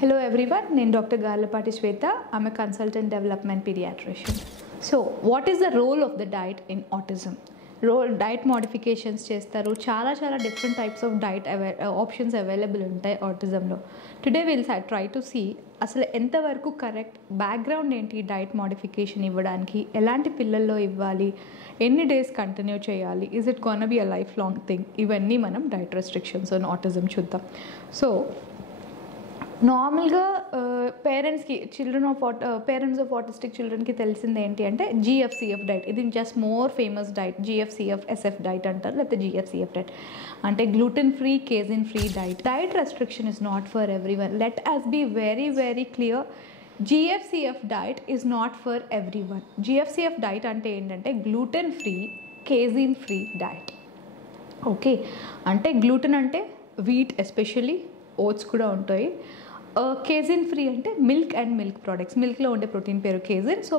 Hello everyone, నేను Dr. Garlapati Shweta. I'm a consultant development pediatrician. So, what is the role of the diet in autism? Diet modifications చేస్తారు, చాలా different types of diet options available ఉంటాయి autismలో. Today we'll try to see అసలు ఎంతవరకు correct, background ఏంటి diet modification ఇవ్వడానికి, ఎలాంటి పిల్లల్లో ఇవ్వాలి, ఎన్ని డేస్ కంటిన్యూ చేయాలి, is it gonna be a lifelong thing, ఇవన్నీ మనం డైట్ రెస్ట్రిక్షన్స్ ఆన్ ఆటిజం చూద్దాం. సో నార్మల్గా పేరెంట్స్కి పేరెంట్స్ ఆఫ్ ఆటిస్టిక్ చిల్డ్రన్కి తెలిసింది ఏంటి అంటే GFCF డైట్. ఇది just more famous diet. GFCF SF diet అంటారు, లేకపోతే GFCF డైట్ అంటే gluten free, casein free diet. Diet restriction is not for everyone. Let us be very clear. GFCF diet is not for everyone. GFCF diet అంటే ఏంటంటే gluten free, casein free diet. Okay, అంటే gluten అంటే wheat, especially oats కూడా ఉంటాయి. Casein free అంటే milk and milk products, మిల్క్లో ఉండే protein పేరు కేజిన్, సో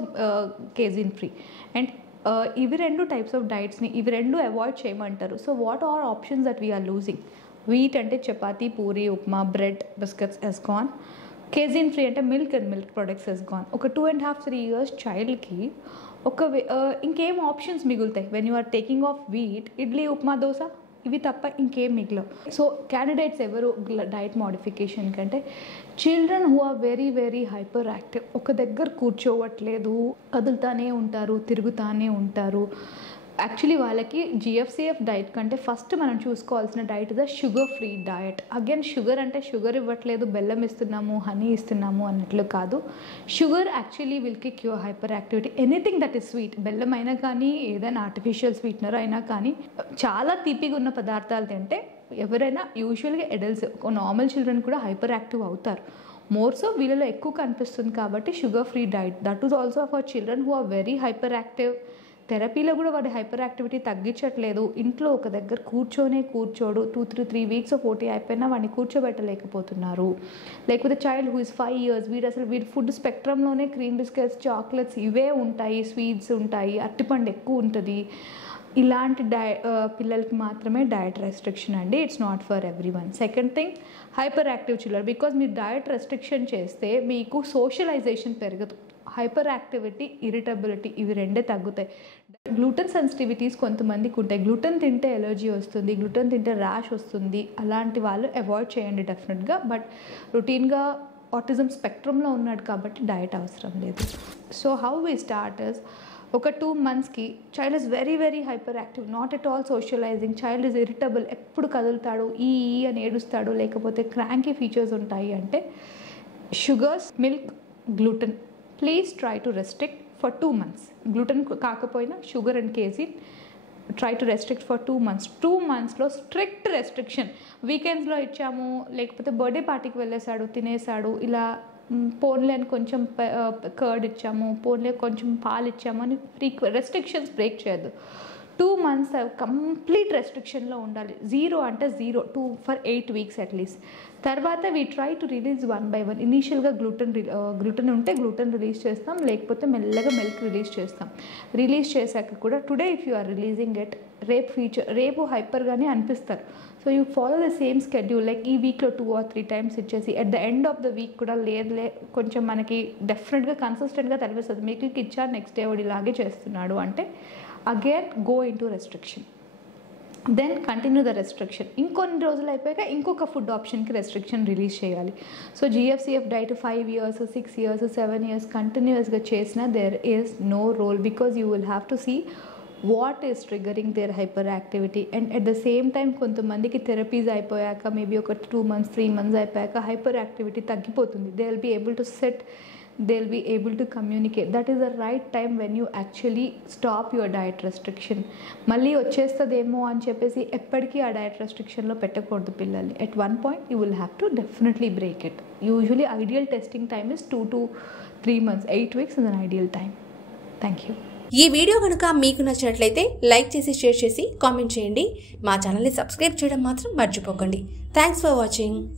కేజిన్ ఫ్రీ. అండ్ ఇవి రెండు టైప్స్ ఆఫ్ డైట్స్ని, ఇవి రెండు అవాయిడ్ చేయమంటారు. So what are options that we're losing? Wheat అంటే chapati, puri, upma, bread, biscuits has gone. Casein free అంటే milk and milk products has gone. ఒక 2.5-3 years చైల్డ్కి ఇంకేం ఆప్షన్స్ మిగులుతాయి? When you are taking off wheat, idli, upma, dosa, ఇవి తప్ప ఇంకేం మిగిలవు. సో క్యాండిడేట్స్ ఎవరు డైట్ మోడిఫికేషన్ కంటే children who are very hyper active, ఒక దగ్గర కూర్చోవట్లేదు, కదులుతానే ఉంటారు, తిరుగుతానే ఉంటారు. యాక్చువల్లీ వాళ్ళకి GFCF డైట్ కంటే ఫస్ట్ మనం చూసుకోవాల్సిన diet the sugar free diet. Again sugar అంటే షుగర్ ఇవ్వట్లేదు, బెల్లం ఇస్తున్నాము, హనీ ఇస్తున్నాము అన్నట్లు కాదు. Sugar actually will kick your hyper activity. Anything that is sweet, బెల్లం అయినా కానీ, ఏదైనా ఆర్టిఫిషియల్ స్వీట్నర్ అయినా కానీ, చాలా తీపిగా ఉన్న పదార్థాలు తింటే ఎవరైనా యూజువల్గా అడల్ట్స్, నార్మల్ చిల్డ్రన్ కూడా హైపర్ యాక్టివ్ అవుతారు. మోర్ సో వీళ్ళలో ఎక్కువ కనిపిస్తుంది కాబట్టి sugar free diet. That is also for children who are very hyper active. థెరపీలో కూడా వాడి హైపర్ యాక్టివిటీ తగ్గించట్లేదు, ఇంట్లో ఒక దగ్గర కూర్చోడు, 2-3 weeks ఆఫ్ ఓటీ అయిపోయినా వాడిని కూర్చోబెట్టలేకపోతున్నారు. లేకపోతే చైల్డ్ హూ ఇస్ 5 years, వీడి ఫుడ్ స్పెక్ట్రమ్లోనే క్రీమ్ బిస్కెట్స్, చాక్లెట్స్ ఇవే ఉంటాయి, స్వీట్స్ ఉంటాయి, అరటిపండు ఎక్కువ ఉంటుంది. ఇలాంటి పిల్లలకి మాత్రమే డయట్ రెస్ట్రిక్షన్ అండి. It's not for everyone. Second thing, hyper active children. Because మీరు డయట్ రెస్ట్రిక్షన్ చేస్తే మీకు సోషలైజేషన్ పెరగదు. హైపర్ యాక్టివిటీ, ఇరిటబిలిటీ ఇవి రెండే తగ్గుతాయి. గ్లూటెన్ సెన్సిటివిటీస్ కొంతమందికి ఉంటాయి. గ్లూటెన్ తింటే ఎలర్జీ వస్తుంది, గ్లూటెన్ తింటే ర్యాష్ వస్తుంది. అలాంటి వాళ్ళు అవాయిడ్ చేయండి డెఫినెట్గా. బట్ రొటీన్గా ఆటిజం స్పెక్ట్రమ్లో ఉన్నాడు కాబట్టి డయట్ అవసరం లేదు. So how we start is, ఒక 2 monthsకి child is very hyper active, not at all socialising. Child is irritable, ఎప్పుడు కదులుతాడు, ఈ అని ఏడుస్తాడు, లేకపోతే క్రాంకీ ఫీచర్స్ ఉంటాయి అంటే sugars, milk, gluten please try to restrict for 2 months. Gluten కాకపోయినా sugar and casein try to restrict for 2 months. 2 monthsలో స్ట్రిక్ట్ రెస్ట్రిక్షన్. వీకెండ్స్లో ఇచ్చాము, లేకపోతే బర్త్డే పార్టీకి వెళ్ళేసాడు, తినేసాడు, ఇలా పోన్లే అని కొంచెం కర్డ్ ఇచ్చాము, పోన్లే కొంచెం పాలు ఇచ్చాము అని రెస్ట్రిక్షన్స్ బ్రేక్ చేయొద్దు. 2 months కంప్లీట్ రెస్ట్రిక్షన్లో ఉండాలి. 0 అంటే 0 for 8 weeks అట్లీస్ట్. తర్వాత we try to release 1 by 1. ఇనీషియల్గా గ్లూటెన్ ఉంటే గ్లూటెన్ రిలీజ్ చేస్తాం, లేకపోతే మెల్లగా మిల్క్ రిలీజ్ చేస్తాం. రిలీజ్ చేశాక కూడా today if you are releasing it, రేపు హైపర్గానే అనిపిస్తారు. So you follow the same schedule. Like ఈ వీక్లో 2 or 3 times ఇచ్చేసి at the end of the week కూడా కొంచెం మనకి డెఫినెట్గా కన్సిస్టెంట్గా తెలిపిస్తుంది. మీకు ఇచ్చారు, నెక్స్ట్ డే వాడు ఇలాగే చేస్తున్నాడు అంటే again go into restriction, then continue the restriction. ఇంకొన్ని రోజులు అయిపోయాక ఇంకొక ఫుడ్ ఆప్షన్కి రెస్ట్రిక్షన్ రిలీజ్ చేయాలి. So GFCF diet 5 years, 6 years, 7 years కంటిన్యూస్గా చేసినా there is no role, because you will have to see what is triggering their hyperactivity. And at the same time కొంతమందికి therapies అయిపోయాక, maybe ఒక 2 months, 3 months అయిపోయాక hyperactivity తగ్గిపోతుంది. They will be able to SIT, they'll be able to communicate. That is the right time when you actually stop your diet restriction. మళ్ళీ వచ్చేస్తుందేమో అని చెప్పేసి ఎప్పటికీ ఆ డయట్ రెస్ట్రిక్షన్లో పెట్టకూడదు పిల్లల్ని. At one point you will have to definitely break it. Usually ideal testing time is 2 to 3 months. 8 weeks is an ideal time. Thank you. ఈ video కనుక మీకు నచ్చినట్లయితే లైక్ చేసి, షేర్ చేసి, కామెంట్ చేయండి. మా ఛానల్ని సబ్స్క్రైబ్ చేయడం మాత్రం మర్చిపోకండి. Thanks for watching.